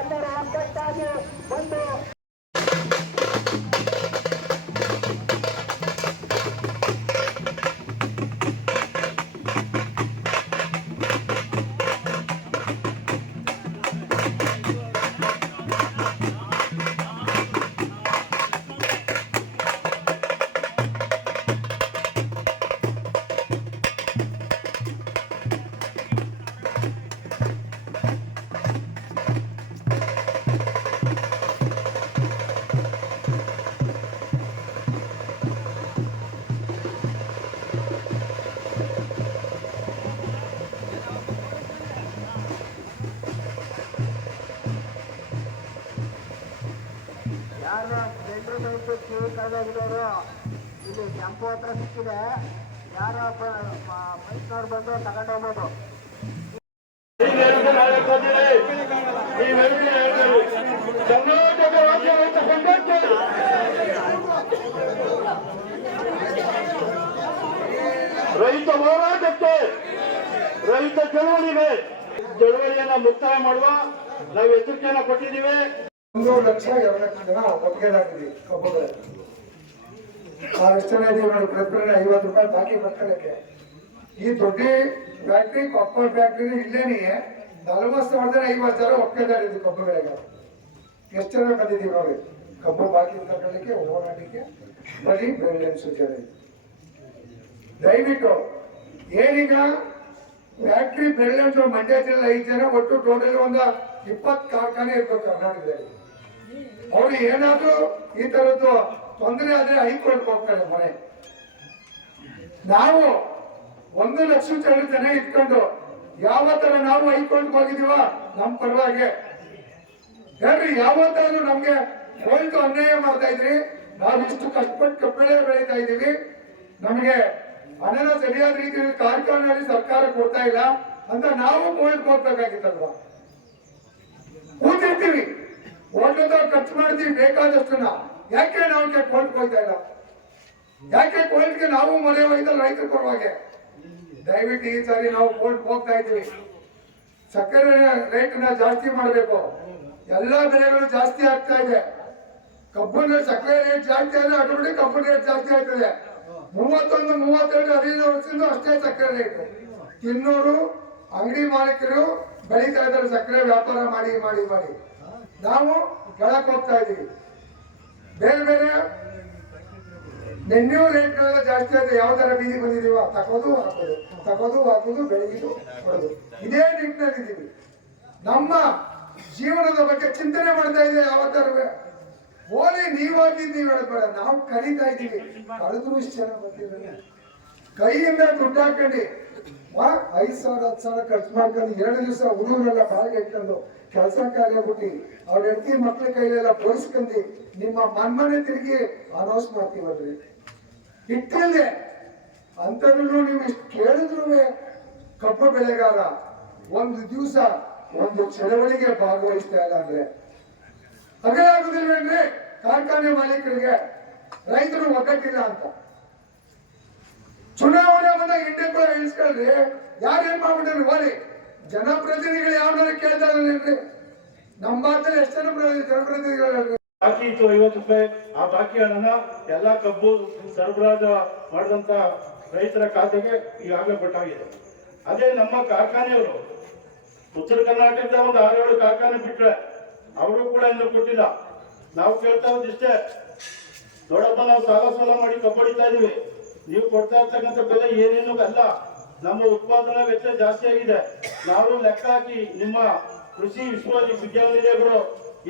ಎಲ್ಲರೂ ಒಗ್ಗಟ್ಟಾಗಿ ಒಂದು ಇಲ್ಲಿ ಕೆಂಪು ಹತ್ರ ಸಿಕ್ಕಿದೆ. ಯಾರ ಬೈಕ್ನವ್ರು ಬಂದು ತಗೊಂಡೋಗ್ಬೋದು. ರೈತ ಹೋರಾಟಕ್ಕೆ, ರೈತ ಚಳುವಳಿಯನ್ನ ಮುಕ್ತಾಯ ಮಾಡುವ ನಾವು ಎಚ್ಚರಿಕೆಯನ್ನ ಕೊಟ್ಟಿದ್ದೀವಿ. 1,02,000 ಜನ ಒಪ್ಪಿಗೆದಾಗಿದ್ದೀವಿ. ಕಬ್ಬುಗಳಲ್ಲಿ ಎಷ್ಟು ಜನ ಇದೀವಿ ನೋಡಿ, ಪ್ರತಿ 50 ರೂಪಾಯಿ ಬಾಕಿ ಬರ್ಕೊಳ್ಳಕ್ಕೆ. ಈ ದೊಡ್ಡ ಫ್ಯಾಕ್ಟ್ರಿ ಕೊಪ್ಪ ಫ್ಯಾಕ್ಟ್ರಿ ಇಲ್ಲೇನೆ 40,050 ಜನ ಒಪ್ಪಿಗೆದಾರಿದ್ದೀವಿ ಕಬ್ಬುಗಳಿಗೆ. ಎಷ್ಟು ಜನ ಬಂದಿದ್ದೀವಿ ನೋಡಿ ಕಬ್ಬು ಬಾಕಿ ತಗೊಳ್ಳಿಕ್ಕೆ, ಹೋರಾಟಕ್ಕೆ. ಬರೀ ಬ್ರಿಲಿಯನ್ಸ್ ಜನ ದಯವಿಟ್ಟು ಏನೀಗ ಫ್ಯಾಕ್ಟ್ರಿ ಬ್ರಿಲಿಯನ್ಸ್ ಮಂಡ್ಯ ಜಿಲ್ಲೆ 5 ಜನ, ಒಟ್ಟು ಟೋಟಲ್ ಒಂದು 20 ಕಾರ್ಖಾನೆ ಇರ್ಬೇಕು ಕರ್ನಾಟಕದಲ್ಲಿ. ಅವ್ರು ಏನಾದ್ರೂ ಈ ತರದ್ದು ತೊಂದರೆ ಆದ್ರೆ ಹೈಕೋರ್ಟ್ಗೆ ಹೋಗ್ತಾರೆ ಮನೆ. ನಾವು 1,00,000 ಜನ ಇಟ್ಕೊಂಡು ಯಾವ ತರ ನಾವು ಹೈಕೋರ್ಟ್ಗೆ ಹೋಗಿದೀವ ನಮ್ ಪರವಾಗಿ ಹೇಳ್ರಿ. ಯಾವತ್ತಾದ್ರೂ ನಮ್ಗೆ ಕೋರ್ಟ್ ಅನ್ಯಾಯ ಮಾಡ್ತಾ ಇದ್ರಿ, ನಾವು ಇಷ್ಟು ಕಷ್ಟಪಟ್ಟು ಕಬ್ಬೆಳೆ ಬೆಳೀತಾ ಇದೀವಿ, ನಮ್ಗೆ ಹಣನ ಸರಿಯಾದ ರೀತಿಯಲ್ಲಿ ಕಾರ್ಖಾನೆಯಲ್ಲಿ ಸರ್ಕಾರ ಕೊಡ್ತಾ ಇಲ್ಲ ಅಂತ ನಾವು ಕೋರ್ಟ್ಗೆ ಹೋಗ್ಬೇಕಾಗಿತ್ತಲ್ವಾ. ಕೂತಿರ್ತೀವಿ, ಓಟದ ಖರ್ಚು ಮಾಡ್ತೀವಿ ಬೇಕಾದಷ್ಟನ್ನ. ಯಾಕೆ ನಾವು ಕೋರ್ಟ್ಗೆ ಹೋಗ್ತಾ ಇಲ್ಲ? ಯಾಕೆ ಕೋರ್ಟ್ಗೆ ನಾವು ಮೊರೆ ಹೋಯ್ತಲ್ಲ ರೈತರ ಪರವಾಗಿ? ದಯವಿಟ್ಟು ಈ ಸಾರಿ ನಾವು ಕೋರ್ಟ್ಗೆ ಹೋಗ್ತಾ ಇದ್ದೀವಿ. ಸಕ್ಕರೆ ರೇಟ್ನ ಜಾಸ್ತಿ ಮಾಡಬೇಕು. ಎಲ್ಲಾ ಬೆಲೆಗಳು ಜಾಸ್ತಿ ಆಗ್ತಾ ಇದೆ. ಕಬ್ಬಿನ ಸಕ್ಕರೆ ರೇಟ್ ಜಾಸ್ತಿ ಆದ್ರೆ ಆಟೋಮೆಟಿಕ್ ಕಬ್ಬಿನ ರೇಟ್ ಜಾಸ್ತಿ ಆಗ್ತದೆ. 31, 32, 15 ವರ್ಷದಿಂದ ಅಷ್ಟೇ ಸಕ್ಕರೆ ರೇಟು. ತಿನ್ನೋರು ಅಂಗಡಿ ಮಾಲೀಕರು ಬೆಳೀತಾ ಇದ್ದಾರೆ ಸಕ್ಕರೆ ವ್ಯಾಪಾರ ಮಾಡಿ ಮಾಡಿ ಮಾಡಿ. ನಾವು ಕೆಳಕ್ಕೆ ಹೋಗ್ತಾ ಇದೀವಿ. ಬೇರೆ ಬೇರೆ ಮೆನ್ಯೂ ರೇಟ್ಗಳೆಲ್ಲ ಜಾಸ್ತಿ ಆದ್ರೆ ಯಾವ ತರ ಬೀದಿ ಬಂದಿದೀವ, ತಗೋದು ಹಾಕೋದು, ತಗೋದು ಹಾಕೋದು, ಬೆಳಗಿದು ಕೊಡೋದು, ಇದೇ ನಿಟ್ಟಿನಲ್ಲಿ ಇದೀವಿ. ನಮ್ಮ ಜೀವನದ ಬಗ್ಗೆ ಚಿಂತನೆ ಮಾಡ್ತಾ ಇದೆ. ಯಾವ ತರ ಓಲಿ ನೀವಾಗಿದ್ದು ನೀವು ಹೇಳಬೇಡ, ನಾವು ಕರೀತಾ ಇದ್ದೀವಿ. ಕಳೆದ್ರು ಇಷ್ಟು ಜನ ಬರ್ತಿದ್ರೆ ಕೈಯಿಂದ ದುಡ್ಡು ಹಾಕೊಂಡು 5,000 10,000 ಖರ್ಚು ಮಾಡ್ಕೊಂಡು 2 ದಿವಸ ಹುಡುಗರೆಲ್ಲ ಬಾಯಿಗೆ ಇಟ್ಕೊಂಡು ಕೆಲಸ ಕಾರ್ಯಬಿಟ್ಟು ಅವ್ರ ಹೆಂಡತಿ ಮಕ್ಳ ಕೈಲೆಲ್ಲ ಬೋಯಿಸ್ಕೊಂಡು ನಿಮ್ಮ ಮನ್ಮನೆ ತಿರುಗಿ ಅನೌನ್ಸ್ ಮಾಡ್ತೀವಲ್ರಿ. ಇಟ್ಟಿಲ್ದೆ ಅಂತರೂ ನೀವು ಇಷ್ಟು ಕೇಳಿದ್ರು ಕಬ್ಬು ಬೆಳೆಗಾರ ಒಂದು ದಿವಸ ಒಂದು ಚಳವಳಿಗೆ ಭಾಗವಹಿಸ್ತಾ ಇಲ್ಲ ಅಂದ್ರೆ ಹಾಗೆ ಆಗುದಿಲ್ವೇನ್ರಿ? ಕಾರ್ಖಾನೆ ಮಾಲೀಕರಿಗೆ ರೈತರು ಒಗ್ಗಟ್ಟಿಲ್ಲ ಅಂತ ಚುನಾವಣೆ ಬಂದಾಗ ಇಂಡಿಯಾ ಕೂಡ ಇಳಿಸ್ಕೊಳ್ರಿ. ಯಾರೇನ್ ಮಾಡ್ಬಿಟ್ರಿ ಹೋಲಿ? ಜನಪ್ರತಿನಿಧಿಗಳು ಯಾವ್ದಾರು ಕೇಳ್ತಾ ಇದ್ರಿ? ನಮ್ಮ ಭಾಗದಲ್ಲಿ ಎಷ್ಟು ಜನಪ್ರತಿನಿಧಿಗಳು ಬಾಕಿ ಇತ್ತು 50 ರೂಪಾಯಿ. ಆ ಬಾಕಿ ಹಣನ ಎಲ್ಲಾ ಕಬ್ಬು ಸರಬರಾಜು ಮಾಡಿದಂತ ರೈತರ ಖಾತೆಗೆ ಈಗಾಗಲೇ ಕೊಟ್ಟಾಗಿದೆ. ಅದೇ ನಮ್ಮ ಕಾರ್ಖಾನೆಯವರು ಉತ್ತರ ಕರ್ನಾಟಕದ ಒಂದು 6-7 ಕಾರ್ಖಾನೆ ಬಿಟ್ರೆ ಅವರು ಕೂಡ ಇನ್ನೂ ಕೊಟ್ಟಿಲ್ಲ. ನಾವು ಕೇಳ್ತಾ ಇರೋದಿಷ್ಟೇ, ದೊಡ್ಡಪ್ಪ ನಾವು ಸಾಲ ಮಾಡಿ ಕಬ್ಬಡಿತಾ ಇದೀವಿ, ನೀವು ಕೊಡ್ತಾ ಇರ್ತಕ್ಕಂಥ ಬೆಲೆ ಏನೇನು ಅಲ್ಲ, ನಮ್ಮ ಉತ್ಪಾದನಾ ವೆಚ್ಚ ಜಾಸ್ತಿ ಆಗಿದೆ. ನಾವು ಲೆಕ್ಕ ಹಾಕಿ ನಿಮ್ಮ ಕೃಷಿ ವಿಶ್ವವಿದ್ಯಾನಿಲಯಗಳು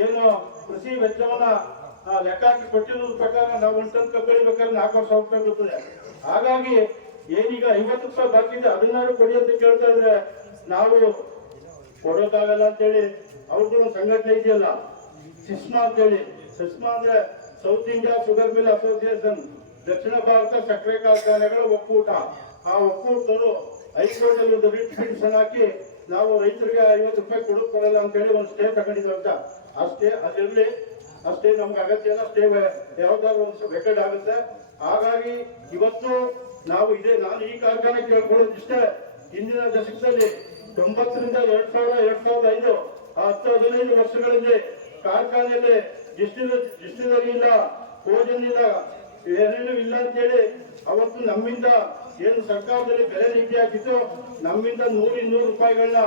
ಏನು ಕೃಷಿ ವೆಚ್ಚವನ್ನ ಲೆಕ್ಕ ಹಾಕಿ ಕೊಟ್ಟಿರೋದ್ರ ಪ್ರಕಾರ ನಾವು 1 ಟನ್ ಕಬ್ಬು ಬೆಳಿಬೇಕಾದ್ರೆ 4,000 ರೂಪಾಯಿ ಬರ್ತದೆ. ಹಾಗಾಗಿ ಏನೀಗ 50 ರೂಪಾಯಿ ಬಾಕಿ ಇದೆ, ಅದನ್ನಾರು ಕೊಡಿ ಅಂತ ಕೇಳ್ತಾ ಇದ್ರೆ ನಾವು ಕೊಡೋಕ್ಕಾಗಲ್ಲ ಅಂತೇಳಿ ಅವ್ರದ್ದು ಒಂದು ಸಂಘಟನೆ ಇದೆಯಲ್ಲ ಸಿಸ್ಮಾ ಅಂತೇಳಿ. ಸಿಸ್ಮಾ ಅಂದ್ರೆ south India sugar mill association, ದಕ್ಷಿಣ ಭಾರತ ಸಕ್ಕರೆ ಕಾರ್ಖಾನೆಗಳ ಒಕ್ಕೂಟ. ಆ ಒಕ್ಕೂಟರು ಹೈಕೋರ್ಟಲ್ಲಿ ಒಂದು ರಿಟ್ ಪಿಟಿಷನ್ ಹಾಕಿ ನಾವು ರೈತರಿಗೆ 50 ರೂಪಾಯಿ ಕೊಡಲ್ಲ ಅಂತ ಹೇಳಿ ಒಂದು ಸ್ಟೇ ತಗೊಂಡಿದ್ರು ಅಂತ. ಅಷ್ಟೇ ಅದಿರಲಿ, ಅಷ್ಟೇ ನಮ್ಗೆ ಅಗತ್ಯ ಇಲ್ಲ, ಸ್ಟೇ ಯಾವ್ದಾದ್ರು ಒಂದು ರೆಕಾರ್ಡ್ ಆಗುತ್ತೆ. ಹಾಗಾಗಿ ಇವತ್ತು ನಾವು ನಾನು ಈ ಕಾರ್ಖಾನೆ ಕೇಳ್ಕೊಳ್ಳೋದಿಷ್ಟೇ, ಹಿಂದಿನ ದಶಕದಲ್ಲಿ 90ರಿಂದ 2000, 2005 10-15 ವರ್ಷಗಳಲ್ಲಿ ಕಾರ್ಖಾನೆಯಲ್ಲಿ ಡಿಸ್ಟಿಲರಿ ಇಲ್ಲ, ಕೋಜನ್ ಇಲ್ಲ, ಏನೇನು ಇಲ್ಲ ಅಂತೇಳಿ ಅವತ್ತು ನಮ್ಮಿಂದ ಏನು ಸರ್ಕಾರದಲ್ಲಿ ಬೆಲೆ ನಿಗದಿ ಆಗಿತ್ತು, ನಮ್ಮಿಂದ 100-200 ರೂಪಾಯಿಗಳನ್ನ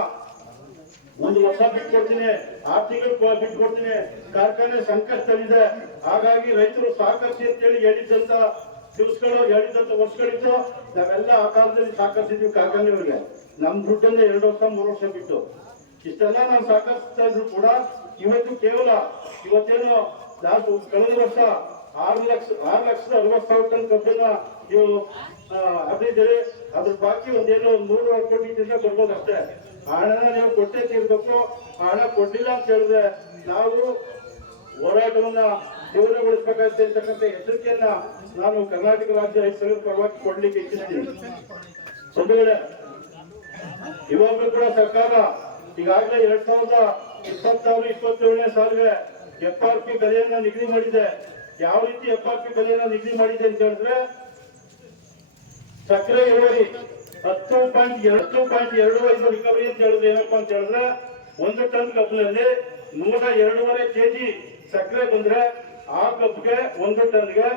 ಒಂದು ವರ್ಷ ಬಿಟ್ಕೊಡ್ತೀನಿ, 6 ತಿಂಗಳು ಬಿಟ್ಕೊಡ್ತೀನಿ, ಕಾರ್ಖಾನೆ ಸಂಕಷ್ಟದಲ್ಲಿದೆ, ಹಾಗಾಗಿ ರೈತರು ಸಾಕಷ್ಟು ಅಂತೇಳಿ ಹೇಳಿದ್ದಂತ ದಿವಸಗಳು, ಹೇಳಿದಂತ ವರ್ಷಗಳಿತ್ತು. ನಾವೆಲ್ಲ ಆ ಕಾಲದಲ್ಲಿ ಸಾಕಷ್ಟಿದ್ವಿ ಕಾರ್ಖಾನೆಯವರಿಗೆ. ನಮ್ ದುಡ್ಡನ್ನ 2 ವರ್ಷ 3 ವರ್ಷ ಬಿಟ್ಟು ಇಷ್ಟೆಲ್ಲ ನಾವು ಸಾಕಷ್ಟು ಇದ್ರು ಕೂಡ ಇವತ್ತು ಕೇವಲ ಇವತ್ತೇನು ನಾವು ಕಳೆದ ವರ್ಷ 6,60,000 ಟನ್ ಕಬ್ಬನ್ನ ನೀವು ಅದಿದ್ದೀರಿ. ಅದ್ರ ಬಾಕಿ ಒಂದೇನೋ 100 ಕೋಟಿ ಬರ್ಬೋದು ಅಷ್ಟೇ. ಹಣನ ನೀವು ಕೊಟ್ಟೇ ತೀರ್ಬೇಕು. ಹಣ ಕೊಡ್ಲಿಲ್ಲ ಅಂತ ಹೇಳಿದ್ರೆ ನಾವು ಹೋರಾಟವನ್ನ ಜೀವನಗೊಳಿಸಬೇಕಾಗಿರ್ತಕ್ಕಂಥ ಎಚ್ಚರಿಕೆಯನ್ನ ನಾನು ಕರ್ನಾಟಕ ರಾಜ್ಯ ರೈತ ಸಂಘದ ಪರವಾಗಿ ಕೊಡ್ಲಿಕ್ಕೆ ಇಚ್ಛಿಸ್ತೀನಿ. ಬಂಧುಗಳೇ, ಇವಾಗಲೂ ಕೂಡ ಸರ್ಕಾರ ಈಗಾಗಲೇ 2026-27ನೇ ಸಾಲಿಗೆ FRP ಬೆಲೆಯನ್ನ ನಿಗದಿ ಮಾಡಿದೆ. ಯಾವ ರೀತಿ FRP ಬೆಲೆಯನ್ನ ನಿಗದಿ ಮಾಡಿದೆ ಅಂತ ಹೇಳಿದ್ರೆ, ಸಕ್ಕರೆ ಇಳುವರಿ 10.25 ರಿಕವರಿ ಅಂತ ಹೇಳಿದ್ರೆ ಏನಪ್ಪಾ ಅಂತ ಹೇಳಿದ್ರೆ, 1 ಟನ್ ಕಬ್ಬಿನಲ್ಲಿ 102.5 kg ಸಕ್ಕರೆ ಬಂದ್ರೆ ಆ ಕಬ್ಬಿಗೆ 1 ಟನ್ಗೆ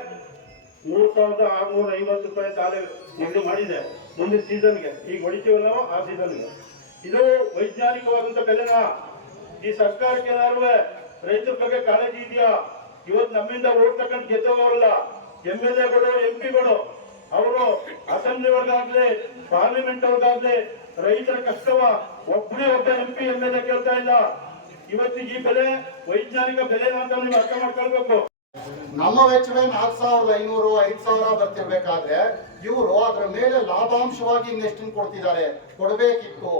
3,650 ರೂಪಾಯಿ ತಾಳೆ ನಿಗದಿ ಮಾಡಿದೆ ಮುಂದಿನ ಸೀಸನ್ಗೆ. ಈಗ ಹೊಡಿತೀವಲ್ಲ ನಾವು ಆ ಸೀಸನ್ಗೆ. ಇದು ವೈಜ್ಞಾನಿಕವಾದಂತ ಬೆಲೆನ. ಈ ಸರ್ಕಾರಕ್ಕೆ ಏನಾದ್ರು ರೈತರ ಬಗ್ಗೆ ಕಾಳಜಿ ಇದೆಯಾ? ಇವತ್ತು ನಮ್ಮಿಂದ ಓಡ್ತಕ್ಕಂಥ ಗೆದ್ದವರಲ್ಲ MLA-ಗಳು, MP-ಗಳು, ಅವರು ಅಸೆಂಬ್ಲಿ ಒಳಗಾಗ್ಲಿ ಪಾರ್ಲಿಮೆಂಟ್ ಒಳಗಾಗ್ಲಿ ರೈತರ ಕಷ್ಟವ ಒಬ್ಬನೇ ಒಬ್ಬ MP MLA ಕೇಳ್ತಾ ಇಲ್ಲ. ಇವತ್ತು ಈ ಬೆಲೆ ವೈಜ್ಞಾನಿಕ ಬೆಲೆ ಅಂತ ನೀವು ಅರ್ಥ ಮಾಡ್ಕೊಳ್ಬೇಕು. ನಮ್ಮ ವೆಚ್ಚವೇ 4,500 5,000 ಬರ್ತಿರ್ಬೇಕಾದ್ರೆ ಇವರು ಅದರ ಮೇಲೆ ಲಾಭಾಂಶವಾಗಿ ಇನ್ನೆಷ್ಟನ್ನು ಕೊಡ್ತಿದ್ದಾರೆ. ಕೊಡಬೇಕಿತ್ತು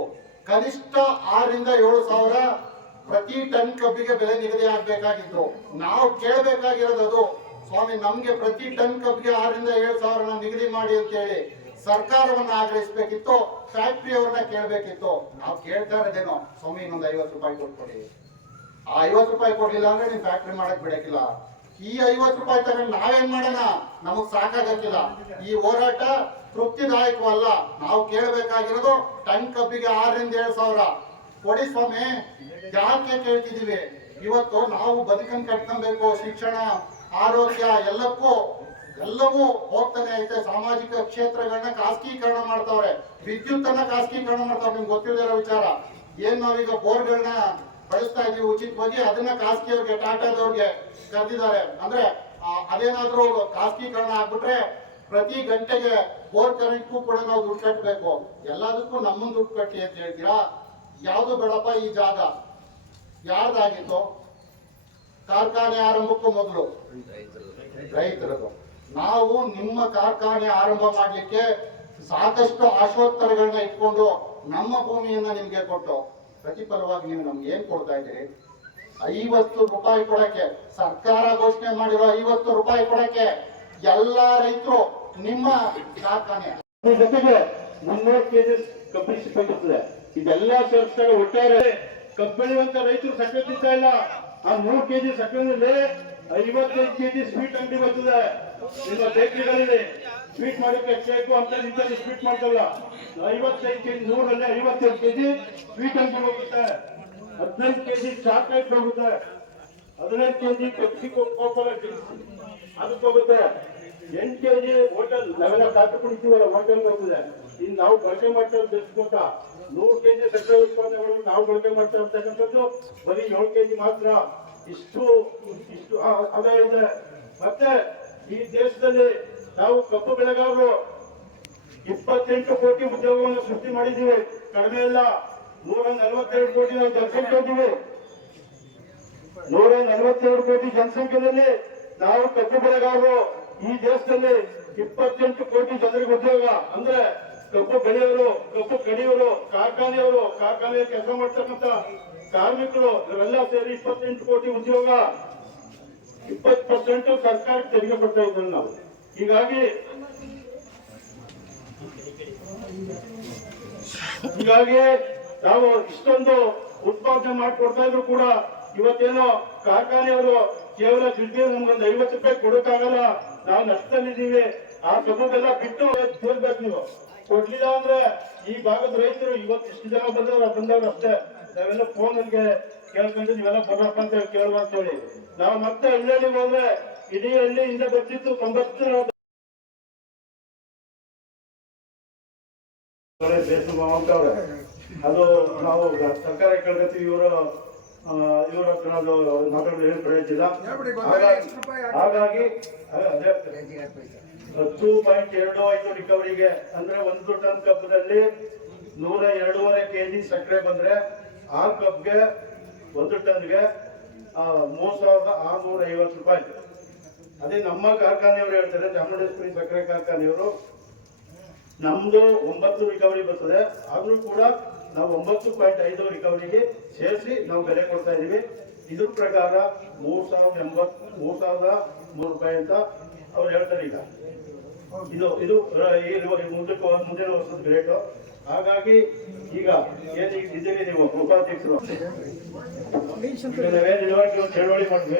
ಕನಿಷ್ಠ 6,000-7,000 ಪ್ರತಿ ಟನ್ ಕಬ್ಬಿಗೆ ಬೆಲೆ ನಿಗದಿ ಆಗ್ಬೇಕಾಗಿತ್ತು. ನಾವು ಕೇಳಬೇಕಾಗಿರೋದು ಅದು, ಸ್ವಾಮಿ ನಮ್ಗೆ ಪ್ರತಿ ಟನ್ ಕಬ್ಬಿಗೆ 6,000-7,000 ನಿಗದಿ ಮಾಡಿ ಅಂತ ಹೇಳಿ ಸರ್ಕಾರವನ್ನ ಆಗ್ರಹಿಸಬೇಕಿತ್ತು, ಫ್ಯಾಕ್ಟರಿ ಅವ್ರನ್ನ ಕೇಳಬೇಕಿತ್ತು. ನಾವು ಕೇಳ್ತಾ ಇರೋದೇನೋ, ಸ್ವಾಮಿ ಇನ್ನೊಂದು 50 ರೂಪಾಯಿ ಕೊಟ್ಕೊಡಿ. ಆ 50 ರೂಪಾಯಿ ಕೊಡ್ಲಿಲ್ಲ ಅಂದ್ರೆ ನೀವು ಫ್ಯಾಕ್ಟರಿ ಮಾಡಕ್ ಬಿಡಕ್ಕಿಲ್ಲ. ಈ 50 ರೂಪಾಯಿ ತಗೊಂಡು ನಾವೇನ್ ಮಾಡೋಣ? ನಮಗ್ ಸಾಕಾಗಕ್ಕಿಲ್ಲ. ಈ ಹೋರಾಟ ತೃಪ್ತಿದಾಯಕವಲ್ಲ. ನಾವು ಕೇಳಬೇಕಾಗಿರೋದು ಟನ್ ಕಬ್ಬಿಗೆ 6,000-7,000 ಕೊಡಿ ಸ್ವಾಮಿ. ಯಾಕೆ ಕೇಳ್ತಿದೀವಿ? ಇವತ್ತು ನಾವು ಬದುಕನ್ನು ಕಟ್ಕೊಬೇಕು. ಶಿಕ್ಷಣ, ಆರೋಗ್ಯ ಎಲ್ಲವೂ ಹೋಗ್ತಾನೆ ಐತೆ. ಸಾಮಾಜಿಕ ಕ್ಷೇತ್ರಗಳನ್ನ ಖಾಸಗೀಕರಣ ಮಾಡ್ತಾವ್ರೆ, ವಿದ್ಯುತ್ ಅನ್ನ ಖಾಸಗೀಕರಣ ಮಾಡ್ತಾವ್ರೆ. ನಿಮ್ಗೆ ಗೊತ್ತಿರೋ ವಿಚಾರ. ಏನ್ ನಾವೀಗ ಬೋರ್ಗಳನ್ನ ಬಳಸ್ತಾ ಇದೀವಿ ಉಚಿತವಾಗಿ, ಅದನ್ನ ಖಾಸಗಿಯವ್ರಿಗೆ, ಟಾಟಾದವ್ರಿಗೆ ಕರೆದಿದ್ದಾರೆ. ಅಂದ್ರೆ ಅದೇನಾದ್ರೂ ಖಾಸಗೀಕರಣ ಆಗ್ಬಿಟ್ರೆ ಪ್ರತಿ ಗಂಟೆಗೆ ಬೋರ್ ಕರೆಂಟ್ಗೂ ಕೂಡ ನಾವು ದುಡ್ಡು ಕಟ್ಟಬೇಕು. ಎಲ್ಲದಕ್ಕೂ ನಮ್ಮನ್ನ ದುಡ್ಡು ಕಟ್ಟಿ ಅಂತ ಹೇಳ್ತೀರಾ? ಯಾವ್ದು ಬೇಡಪ್ಪ. ಈ ಜಾಗ ಯಾರ್ದಾಗಿತ್ತು? ಕಾರ್ಖಾನೆ ಆರಂಭಕ್ಕೂ ಮೊದಲು ರೈತರದು. ನಾವು ನಿಮ್ಮ ಕಾರ್ಖಾನೆ ಆರಂಭ ಮಾಡ್ಲಿಕ್ಕೆ ಸಾಕಷ್ಟು ಆಶೋತ್ತರಗಳನ್ನ ಇಟ್ಕೊಂಡು ನಮ್ಮ ಭೂಮಿಯನ್ನ ನಿಮ್ಗೆ ಕೊಟ್ಟು ಪ್ರತಿಫಲವಾಗಿ ನೀವು ನಮ್ಗೆ ಏನ್ ಕೊಡ್ತಾ ಇದ್ದೀರಿ? 50 ರೂಪಾಯಿ ಕೊಡಕ್ಕೆ, ಸರ್ಕಾರ ಘೋಷಣೆ ಮಾಡಿರೋ 50 ರೂಪಾಯಿ ಕೊಡಕ್ಕೆ ಎಲ್ಲಾ ರೈತರು ನಿಮ್ಮ ಕಾರ್ಖಾನೆ ಜೊತೆಗೆ 300 kg ಕಬ್ಬು ಸಿಕ್ಕಿರ್ತದೆ. ಇದೆಲ್ಲ ಸೇರಿಸಿದಾಗ ಒಟ್ಟಾರೆ ಕಬ್ಬು ಬೆಳೆಯುವಂತ ರೈತರು ಸಕ್ಕರೆ ತಿಂತಾ ಇಲ್ಲ. ಆ 3 kg ಸಕ್ಕರೆನಲ್ಲಿ 55 kg ಸ್ವೀಟ್ ಅಂಗಡಿ ಬರ್ತದೆ. ನಿಮ್ಮ ಬೇಕರಿಗಳಲ್ಲಿ ಸ್ವೀಟ್ ಮಾಡಕ್ಕೆ ಕೇಕು ಅಂತ ನಿಂತಲ್ಲಿ ಸ್ವೀಟ್ ಮಾಡ್ತಲ್ಲ. 55 kg 100ರಲ್ಲಿ 55 kg ಸ್ವೀಟ್ ಅಂಗಡಿ ಹೋಗುತ್ತೆ. 15 kg ಚಾಕ್ಲೇಟ್ ಹೋಗುತ್ತೆ. 15 kg ಪೆಪ್ಸಿ ಕೋಕಾ ಅದಕ್ಕೆ ಹೋಗುತ್ತೆ. 8 kg ಹೋಟೆಲ್ ನಾವೆಲ್ಲ ಕಾಫಿ ಕುಡಿತೀವಲ್ಲ, ಹೋಟೆಲ್ ಹೋಗ್ತದೆ. ಇನ್ನು ನಾವು ಬಳಕೆ ಮಾಡ್ತಾ ಬೆಳೆಸ್ಬೇಕ 100 kg ಸಕ್ಕರೆ ಉತ್ಪಾದನೆಗಳು ನಾವು ಬಳಕೆ ಮಾಡ್ತಾ ಇರ್ತಕ್ಕಂಥದ್ದು ಬರೀ 7 kg ಮಾತ್ರ. ಇಷ್ಟು ಆದಾಯ ಇದೆ. ಮತ್ತೆ ಈ ದೇಶದಲ್ಲಿ ನಾವು ಕಬ್ಬು ಬೆಳೆಗಾರರು 28 ಕೋಟಿ ಉದ್ಯೋಗವನ್ನು ಸೃಷ್ಟಿ ಮಾಡಿದ್ದೀವಿ. ಕಡಿಮೆ ಇಲ್ಲ. 142 ಕೋಟಿ ನಾವು ಜನಸಂಖ್ಯೆ ಇದ್ದೀವಿ. 142 ಕೋಟಿ ಜನಸಂಖ್ಯೆಯಲ್ಲಿ ನಾವು ಕಬ್ಬು ಬೆಳೆಗಾರರು. ಈ ದೇಶದಲ್ಲಿ 28 ಕೋಟಿ ಜನರಿಗೆ ಉದ್ಯೋಗ. ಅಂದ್ರೆ ಕಬ್ಬು ಬೆಳೆಯೋರು, ಕಬ್ಬು ಕಡಿಯೋರು, ಕಾರ್ಖಾನೆಯವರು, ಕಾರ್ಖಾನೆಯಲ್ಲಿ ಕೆಲಸ ಮಾಡ್ತಕ್ಕಂಥ ಕಾರ್ಮಿಕರು, ಇವರೆಲ್ಲ ಸೇರಿ 28 ಕೋಟಿ ಉದ್ಯೋಗ. 20% ಸರ್ಕಾರಕ್ಕೆ ತೆರಿಗೆ ಕೊಡ್ತಾ ಇದ್ದೇವೆ ನಾವು. ಹೀಗಾಗಿ ನಾವು ಇಷ್ಟೊಂದು ಉತ್ಪಾದನೆ ಮಾಡಿಕೊಡ್ತಾ ಇದ್ರು ಕೂಡ ಇವತ್ತೇನೋ ಕಾರ್ಖಾನೆಯವರು ಕೇವಲ ದುಡ್ಡಿಗೆ ನಮ್ಗೊಂದು 50 ರೂಪಾಯಿ ಕೊಡಕ್ಕಾಗಲ್ಲ, ನಾವು ನಷ್ಟದಲ್ಲಿದ್ದೀವಿ. ಆ ಕಬ್ಬೆಲ್ಲ ಬಿಟ್ಟು ತೋರ್ಬೇಕು. ನೀವು ಕೊಡ್ಲಿಲ್ಲ ಅಂದ್ರೆ ಈ ಭಾಗದ ರೈತರು ಇವತ್ತು ಇಷ್ಟು ಜನ ಬಂದವ್ರು ಅಷ್ಟೇ. ನಾವೆಲ್ಲ ಫೋನ್ಗೆ ಕೇಳ್ಕೊಂಡು ನೀವೆಲ್ಲ ಬರ್ರಪ್ಪ ಅಂತ ಕೇಳುವ ಅಂತ ಹೇಳಿ ನಾವು ಮತ್ತೆ ಹಳ್ಳಿಗೆ ಹೋದ್ರೆ ಇಡೀ ಹಳ್ಳಿಯಿಂದ ಬರ್ತಿತ್ತು 90 ಬೇಸು ಮಾವಂತವ್ರೆ. ಅದು ನಾವು ಸರ್ಕಾರ ಕೇಳ್ಕೊತೀವಿ, ಇವ್ರ ಹತ್ರ ಅದು ಮಾತಾಡೋದು ಏನು ಪ್ರಯೋಜನ. ಹಾಗಾಗಿ ಅದೇ 10.25 ರಿಕವರಿಗೆ ಅಂದ್ರೆ 1 ಟನ್ ಕಬ್ಬದಲ್ಲಿ 102.5 kg ಸಕ್ಕರೆ ಬಂದ್ರೆ ಆ ಕಬ್ಗೆ 1 ಟನ್ಗೆ 3,650 ರೂಪಾಯಿ. ಅದೇ ನಮ್ಮ ಕಾರ್ಖಾನೆಯವರು ಹೇಳ್ತಾರೆ, ಚಾಮುಂಡೇಶ್ವರಿ ಸಕ್ಕರೆ ಕಾರ್ಖಾನೆಯವರು ನಮ್ದು 9 ರಿಕವರಿ ಬರ್ತದೆ, ಆದ್ರೂ ಕೂಡ ನಾವು 9.5 ರಿಕವರಿಗೆ ಸೇರಿಸಿ ನಾವು ಬೆಲೆ ಕೊಡ್ತಾ ಇದೀವಿ. ಇದ್ರ ಪ್ರಕಾರ 3,003 ರೂಪಾಯಿ ಅಂತ ಅವ್ರು ಹೇಳ್ತಾರೆ. ಈಗ ಇದು ಮುಂದಿನ ವರ್ಷದ ರೇಟು. ಹಾಗಾಗಿ ಈಗ ಏನು ಇದ್ದೀರಿ ನೀವು ಉಪಾಧ್ಯಕ್ಷರು, ನಾವೇನು ಇಳುವರಿ ಚಳವಳಿ ಮಾಡಿದ್ವಿ.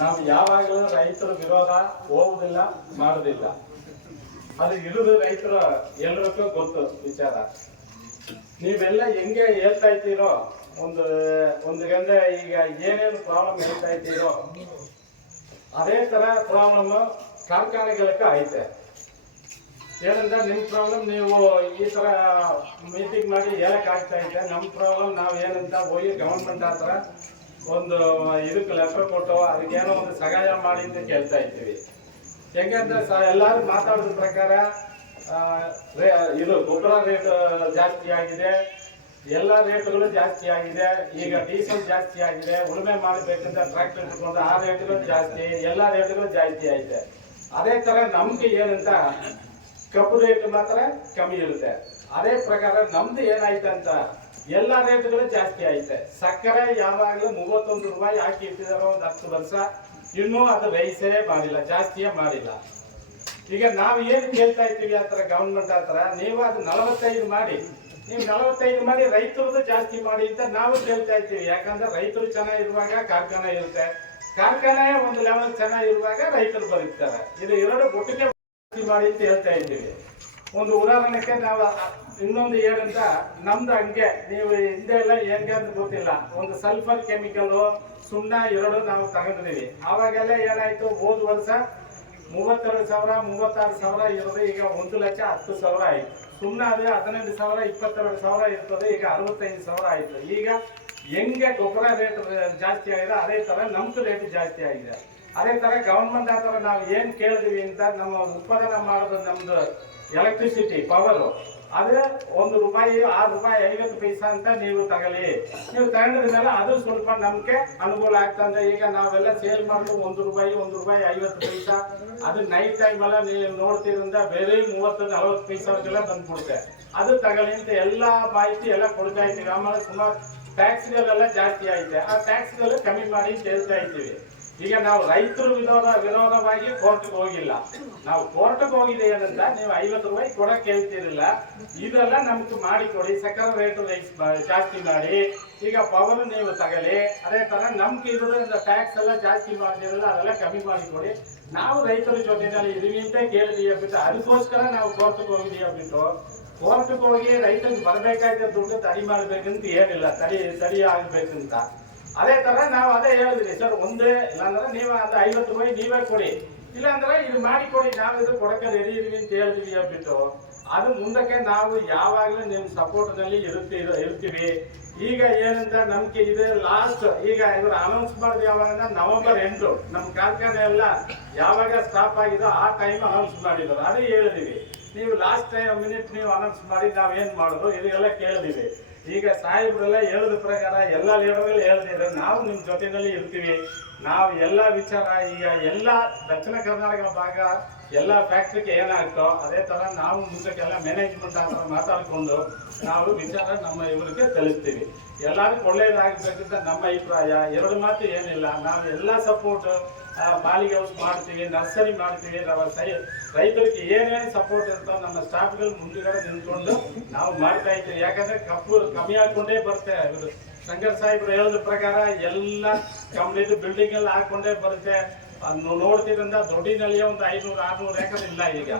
ನಾವು ಯಾವಾಗಲೂ ರೈತರ ವಿರೋಧ ಹೋಗುದಿಲ್ಲ, ಮಾಡುದಿಲ್ಲ. ಅದು ಇರುವುದು ರೈತರ ಎಲ್ರಿಗೂ ಗೊತ್ತು ವಿಚಾರ. ನೀವೆಲ್ಲ ಹೆಂಗೆ ಹೇಳ್ತಾ ಇದ್ದೀರೋ, ಒಂದು ಗಂಟೆ ಈಗ ಏನೇನು ಪ್ರಾಬ್ಲಮ್ ಹೇಳ್ತಾ ಇದ್ದೀರೋ ಅದೇ ತರ ಪ್ರಾಬ್ಲಮ್ ಕಾರ್ಖಾನೆಗಳಿಗೆ ಐತೆ. ಏನಂದ್ರೆ ನಿಮ್ ಪ್ರಾಬ್ಲಮ್ ನೀವು ಈ ತರ ಮೀಟಿಂಗ್ ಮಾಡಿ ಹೇಳಕ್ ಆಗ್ತಾ ಇದೆ. ನಮ್ ಪ್ರಾಬ್ಲಮ್ ನಾವ್ ಏನಂತ ಹೋಗಿ ಗವರ್ಮೆಂಟ್ ಹತ್ರ ಒಂದು ಇದಕ್ಕೆ ಲೆಟರ್ ಕೊಟ್ಟು ಅದಕ್ಕೇನೋ ಒಂದು ಸಹಾಯ ಮಾಡಿ ಅಂತ ಕೇಳ್ತಾ ಇದ್ದೀವಿ. ಹೆಂಗಂದ್ರೆ ಎಲ್ಲಾರು ಮಾತಾಡೋದ್ರ ಪ್ರಕಾರ ಇದು ಗೊಬ್ಬರ ರೇಟ್ ಜಾಸ್ತಿ ಆಗಿದೆ, ಎಲ್ಲ ರೇಟ್ಗಳು ಜಾಸ್ತಿ ಆಗಿದೆ. ಈಗ ಡೀಸೆಲ್ ಜಾಸ್ತಿ ಆಗಿದೆ, ಉಳುಮೆ ಮಾಡಬೇಕಂತ ಟ್ರಾಕ್ಟರ್ ಇಟ್ಕೊಂಡು ಆ ರೇಟ್ಗಳು ಜಾಸ್ತಿ, ಎಲ್ಲ ರೇಟ್ಗಳು ಜಾಸ್ತಿ ಆಗಿದೆ. ಅದೇ ತರ ನಮ್ಗೆ ಏನಂತ ಕಬ್ಬು ರೇಟ್ ಮಾತ್ರ ಕಮ್ಮಿ ಇರುತ್ತೆ. ಅದೇ ಪ್ರಕಾರ ನಮ್ದು ಏನಾಯ್ತು ಅಂತ ಎಲ್ಲ ರೇಟ್ಗಳು ಜಾಸ್ತಿ ಐತೆ. ಸಕ್ಕರೆ ಯಾವಾಗಲೂ 31 ರೂಪಾಯಿ ಹಾಕಿ ಇಟ್ಟಿದಾರೋ ಒಂದು 10 ವರ್ಷ, ಇನ್ನೂ ಅದು ರೈಸೇ ಮಾಡಿಲ್ಲ, ಜಾಸ್ತಿಯೇ ಮಾಡಿಲ್ಲ. ಈಗ ನಾವು ಏನು ಕೇಳ್ತಾ ಇದ್ದೀವಿ ಆತರ ಗವರ್ಮೆಂಟ್ ಹತ್ರ, ನೀವು ಅದು 45 ಮಾಡಿ, ನೀವು 45 ಮಾಡಿ ರೈತರದ್ದು ಜಾಸ್ತಿ ಮಾಡಿ ಅಂತ ನಾವು ಕೇಳ್ತಾ ಇದ್ದೀವಿ. ಯಾಕಂದ್ರೆ ರೈತರು ಚೆನ್ನಾಗಿರುವಾಗ ಕಾರ್ಖಾನೆ ಇರುತ್ತೆ, ಕಾರ್ಖಾನೆ ಒಂದು ಲೆವೆಲ್ ಚೆನ್ನಾಗಿರುವಾಗ ರೈತರು ಬದುಕ್ತಾರೆ. ಇದು ಎರಡು ಒಟ್ಟಿಗೆ ಮಾಡಿ ಅಂತ ಹೇಳ್ತಾ ಇದ್ದೀವಿ. ಒಂದು ಉದಾಹರಣೆಗೆ ನಾವು ಇನ್ನೊಂದು ಏನಂತ, ನಮ್ದು ಹಂಗೆ ನೀವು ಹಿಂದೆ ಎಲ್ಲ ಹೆಂಗೆ ಅಂತ ಗೊತ್ತಿಲ್ಲ, ಒಂದು ಸಲ್ಫರ್ ಕೆಮಿಕಲ್ ಸುಣ್ಣ 2 ನಾವು ತಗೊಂಡಿದ್ದೀವಿ. ಅವಾಗೆಲ್ಲ ಏನಾಯ್ತು, ಹೋದ ವರ್ಷ 32,000 36,000 ಇರೋದು ಈಗ 1,10,000 ಆಯ್ತು. ಸುಣ್ಣ ಅದೇ 15,000 22,000 ಇರ್ತದೆ, ಈಗ 65,000 ಆಯ್ತು. ಈಗ ಹೆಂಗೆ ಗೊಬ್ಬರ ರೇಟ್ ಜಾಸ್ತಿ ಆಗಿದೆ ಅದೇ ತರ ನಮ್ದು ರೇಟ್ ಜಾಸ್ತಿ ಆಗಿದೆ. ಅದೇ ತರ ಗವರ್ಮೆಂಟ್ ಆ ತರ ನಾವು ಏನ್ ಕೇಳಿದ್ವಿ ಅಂತ, ನಮ್ಮ ಉತ್ಪಾದನೆ ಮಾಡೋದು ನಮ್ದು ಎಲೆಕ್ಟ್ರಿಸಿಟಿ ಪವರ್ ಅದೇ 1 ರೂಪಾಯಿ 6 ರೂಪಾಯಿ 50 ಪೈಸಾ ಅಂತ ನೀವು ತಗೊಳ್ಳಿ. ನೀವು ತಗೊಂಡ್ಮೇಲೆ ಅದು ಸ್ವಲ್ಪ ನಮ್ಗೆ ಅನುಕೂಲ ಆಗ್ತದೆ. ಈಗ ನಾವೆಲ್ಲ ಸೇಲ್ ಮಾಡೋದು 1 ರೂಪಾಯಿ 50 ಪೈಸಾ, ಅದು ನೈಟ್ ಟೈಮ್ ಎಲ್ಲ ನೀವು ನೋಡ್ತಿರಿಂದ ಬೇರೆ 30-40 ಪೈಸಾಗೆಲ್ಲ ಬಂದ್ಬಿಡುತ್ತೆ. ಅದು ತಗೊಳ್ಳಿ ಅಂತ ಎಲ್ಲಾ ಮಾಹಿತಿ ಎಲ್ಲ ಕೊಡ್ತಾ ಇದ್ದೀವಿ. ಆಮೇಲೆ ಸುಮಾರು ಟ್ಯಾಕ್ಸ್ಗಳೆಲ್ಲ ಜಾಸ್ತಿ ಐತೆ, ಆ ಟ್ಯಾಕ್ಸ್ಗಳು ಕಮ್ಮಿ ಮಾಡಿ ಅಂತ ಹೇಳ್ತಾ ಇದ್ದೀವಿ. ಈಗ ನಾವು ರೈತರು ವಿರೋಧವಾಗಿ ಕೋರ್ಟ್ಗೆ ಹೋಗಿಲ್ಲ. ನಾವು ಕೋರ್ಟ್ಗೆ ಹೋಗಿದೆ ಏನಂತ, ನೀವು 50 ರೂಪಾಯಿ ಕೊಡಕ್ ಹೇಳ್ತಿರಲಿಲ್ಲ, ಇದೆಲ್ಲ ನಮ್ಗೆ ಮಾಡಿ ಕೊಡಿ, ಸಕ್ಕರೆ ರೇಟ್ ಜಾಸ್ತಿ ಮಾಡಿ, ಈಗ ಪವರ್ ನೀವು ತಗೊಳ್ಳಿ. ಅದೇ ತರ ನಮ್ಗೆ ಇರೋದ್ರಿಂದ ಟ್ಯಾಕ್ಸ್ ಎಲ್ಲ ಜಾಸ್ತಿ ಮಾಡ್ತಿರಲ್ಲ, ಅದೆಲ್ಲ ಕಮ್ಮಿ ಮಾಡಿ ಕೊಡಿ. ನಾವು ರೈತರ ಜೊತೆನಲ್ಲಿ ಇದೀವಿ ಅಂತ ಕೇಳಿದೀವಿ ಬಿಟ್ಟು, ಅದಕ್ಕೋಸ್ಕರ ನಾವು ಕೋರ್ಟ್ಗೆ ಹೋಗಿದೀವಿ ಬಿಟ್ಟು ಕೋರ್ಟ್ಗೆ ಹೋಗಿ ರೈತರಿಗೆ ಬರ್ಬೇಕಾಯ್ತ ದುಡ್ಡು ತಡಿ ಮಾಡ್ಬೇಕಂತ ಏನಿಲ್ಲ, ತಡಿ ಆಗ್ಬೇಕಂತ. ಅದೇ ತರ ನಾವು ಅದೇ ಹೇಳಿದ್ರಿ ಸರ್, ಒಂದೇ ಇಲ್ಲಾಂದ್ರೆ ನೀವು ಅದು 50 ರೂಪಾಯಿ ನೀವೇ ಕೊಡಿ, ಇಲ್ಲಾಂದ್ರೆ ಇದು ಮಾಡಿ ಕೊಡಿ, ನಾವು ಇದು ಕೊಡಕ್ಕೆ ರೆಡಿ ಇದೀವಿ ಅಂತ ಹೇಳಿದ್ವಿ ಅಂದ್ಬಿಟ್ಟು, ಅದು ಮುಂದಕ್ಕೆ ನಾವು ಯಾವಾಗಲೂ ನಿಮ್ ಸಪೋರ್ಟ್ ನಲ್ಲಿ ಇರ್ತೀವಿ. ಈಗ ಏನಂತ ನಮ್ಗೆ ಇದೆ ಲಾಸ್ಟ್, ಈಗ ಇವರು ಅನೌನ್ಸ್ ಮಾಡಿದ ಯಾವಾಗ ನವೆಂಬರ್ 8 ನಮ್ಮ ಕಾರ್ಖಾನೆ ಎಲ್ಲ ಯಾವಾಗ ಸ್ಟಾಪ್ ಆಗಿದೋ ಆ ಟೈಮ್ ಅನೌನ್ಸ್ ಮಾಡಿದ್ರು. ಅದೇ ಹೇಳಿದೀವಿ, ನೀವು ಲಾಸ್ಟ್ ಮಿನಿಟ್ ನೀವು ಅನೌನ್ಸ್ ಮಾಡಿ ನಾವೇನ್ ಮಾಡೋದು ಇದೆಲ್ಲ ಕೇಳಿದೀವಿ. ಈಗ ಸಾಹೇಬ್ರೆಲ್ಲ ಹೇಳಿದ ಪ್ರಕಾರ ಎಲ್ಲ ಲೀಡರ್ಗಳು ಹೇಳ್ತಿದ್ರೆ ನಾವು ನಿಮ್ ಜೊತೆನಲ್ಲಿ ಇರ್ತೀವಿ. ನಾವು ಎಲ್ಲ ವಿಚಾರ ಈಗ ಎಲ್ಲ ದಕ್ಷಿಣ ಕರ್ನಾಟಕ ಭಾಗ ಎಲ್ಲ ಫ್ಯಾಕ್ಟ್ರಿಗೆ ಏನಾಗ್ತೋ ಅದೇ ತರ ನಾವು ಮುಂದಕ್ಕೆಲ್ಲ ಮ್ಯಾನೇಜ್ಮೆಂಟ್ ಅಂತ ಮಾತಾಡ್ಕೊಂಡು ನಾವು ವಿಚಾರ ನಮ್ಮ ಇವರಿಗೆ ತಿಳಿಸ್ತೀವಿ. ಎಲ್ಲರಿಗೂ ಒಳ್ಳೇದಾಗಬೇಕಂತ ನಮ್ಮ ಅಭಿಪ್ರಾಯ. 2 ಮಾತು ಏನಿಲ್ಲ, ನಾವು ಎಲ್ಲ ಸಪೋರ್ಟ್ ಮಾಲಿಗೆ ಹೌಸ್ ಮಾಡ್ತೀವಿ, ನರ್ಸರಿ ಮಾಡ್ತೀವಿ, ನಾವು ರೈತರಿಗೆ ಏನೇನು ಸಪೋರ್ಟ್ ಇರ್ತೋ ನಮ್ಮ ಸ್ಟಾಫ್ಗಳು ಮುಂದುಗಡೆ ನಿಂತ್ಕೊಂಡು ನಾವು ಮಾಡ್ತಾ ಇದ್ದೀವಿ. ಯಾಕಂದ್ರೆ ಕಬ್ಬು ಕಮ್ಮಿ ಆಗ್ಕೊಂಡೇ ಬರುತ್ತೆ, ಶಂಕರ್ ಸಾಹೇಬ್ರು ಹೇಳಿದ ಪ್ರಕಾರ ಎಲ್ಲ ಕಂಪ್ಲೀಟ್ ಬಿಲ್ಡಿಂಗ್ ಎಲ್ಲ ಹಾಕೊಂಡೇ ಬರುತ್ತೆ. ನೋಡ್ತಿದ್ರಿಂದ ದೊಡ್ಡಿನಲ್ಲಿಯೇ ಒಂದು 500-600 ಎಕರೆ ಇಲ್ಲ ಈಗ.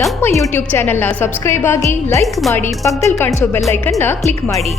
ನಮ್ಮ ಯೂಟ್ಯೂಬ್ ಚಾನೆಲ್ನ ಸಬ್ಸ್ಕ್ರೈಬ್ ಆಗಿ, ಲೈಕ್ ಮಾಡಿ, ಪಕ್ಕದಲ್ಲಿ ಕಾಣಿಸೋ ಬೆಲ್ ಐಕನ್ನ ಕ್ಲಿಕ್ ಮಾಡಿ.